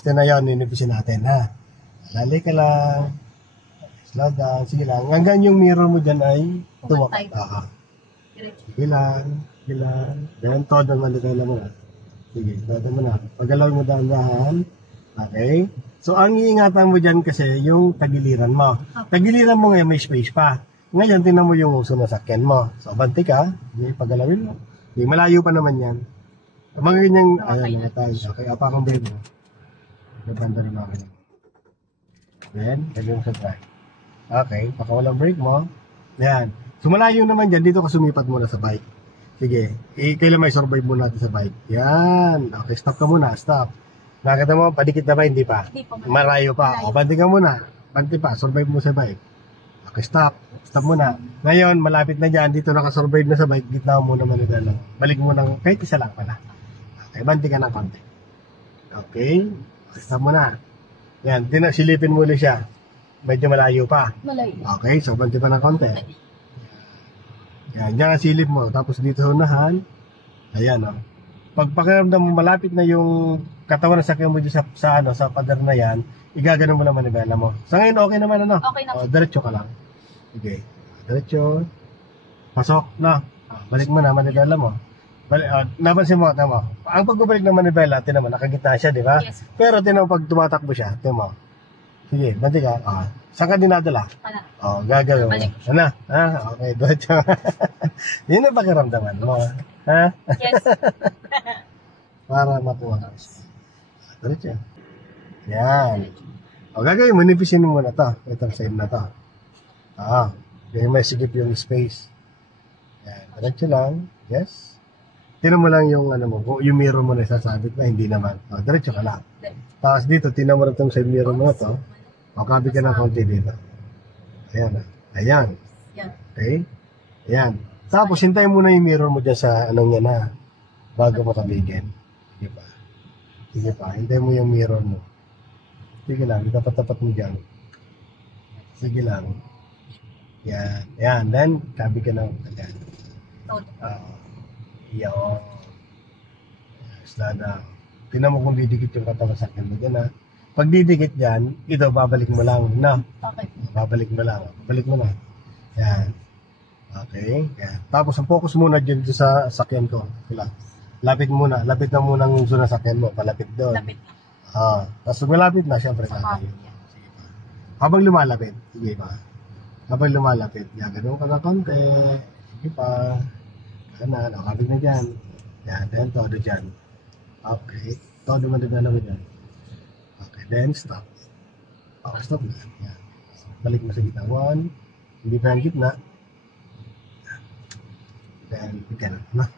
Gusto na yun, ninipisin natin, ha? Lali ka lang. Slow down. Sige lang. Hanggang yung mirror mo dyan ay tumakat. Sige lang. Sige lang. Ganyan, todo maligala mo na. Sige, todo mo na. Pagalaw mo dahan-dahan. Okay? So, ang iingatan mo dyan kasi yung tagiliran mo. Tagiliran mo ngayon may space pa. Ngayon, tingnan mo yung uso na sakyan mo. So, banti ka. Hindi, pagalawin mo. Hindi, malayo pa naman yan. Mga ganyang, ayan, mga tayo. Okay, apakang brake mo. Nabanda rin ako. Then, lagyan mo sa drive. Okay, pakawalang brake mo. Ayan. So, malayo naman dyan. Dito ka sumipat muna sa bike. Sige. Kailan may survive muna natin sa bike. Yan. Okay, stop ka muna. Stop. Nakita mo, padikit na ba? Hindi pa. Malayo pa. O, banti ka muna. Banti pa. Survive mo sa bike. Okay, stop. Stop muna. Ngayon, malapit na dyan. Dito nakasurvive na sa bike. Gitna mo muna manidala. Balik mo ng, kahit isa lang pala. Okay, banti ka ng konti. Okay. Stop muna. Yan. Silipin mo ulit siya. Medyo malayo pa. Malayo. Okay, so banti pa ng konti. Yan, dyan ang silip mo. Tapos dito sa unahan. Ayan, o. Pag pakiramdam mo, malapit na yung katawan na sakyan mo dyan sa pader na yan, igagano mo naman manibela mo. Sa ngayon, okay naman, ano? Okay na. O, diretso ka lang. Okay. Diretso. Pasok, na. Balik mo na, manibela mo. Napansin mo, tama. Ang pagbabalik ng manibela, tinan mo, nakagitna siya, di ba? Yes. Pero tinan mo, pag tumatakbo siya, tinan mo. Sige, banti ka. Saan ka dinadala? Gagawin mo. Balik. Ano? Okay, diretso. Yun ang pakiramdaman mo. Ha? Yes. Para makuha ka. Diretso. Yan. Gagawin mo, nipisin mo muna to. Itong side na to. Ganyan may sigip yung space. Yan. Diretso lang. Yes. Tinan mo lang yung ano mo, yung mirror mo na sasabit na, hindi naman. Diretso ka lang. Tapos dito, tinan mo rin itong side mirror mo na to. Kabi ka ng konti dito. Ayan. Ayan. Okay? Ayan. Tapos, hintayin mo na yung mirror mo dyan sa anong yan na. Bago mo kabigin. Sige pa. Sige pa. Hintayin mo yung mirror mo. Sige lang. Itapat-tapat mo dyan. Sige lang. Yan. Yan. Then, kabi ka ng kagad. Yan. Slada. Tinan mo kung didikit yung katawan sa akin mo dyan, ha. Pag didikit dyan, ito, babalik mo lang, na. Okay. Babalik mo lang. Babalik mo na. Yan. Okay. Yan. Tapos, ang focus muna dyan sa sakyan ko. Sila. Lapit muna. Lapit na muna ng uso na sakyan mo. Palapit doon. Lapit na. Tapos, malapit na, syempre. Sige pa. Habang lumalapit. Sige pa. Habang lumalapit. Yan. Ganun ka na konti. Sige pa. Kanan. Kapit na dyan. Yan. Then, todo dyan. Okay. Todo madagala mo dyan. Okay. Then, stop. Stop na. Yan. Balik mo sa gitna. 1. Hindi pa yung gitna. Then, ikaw na.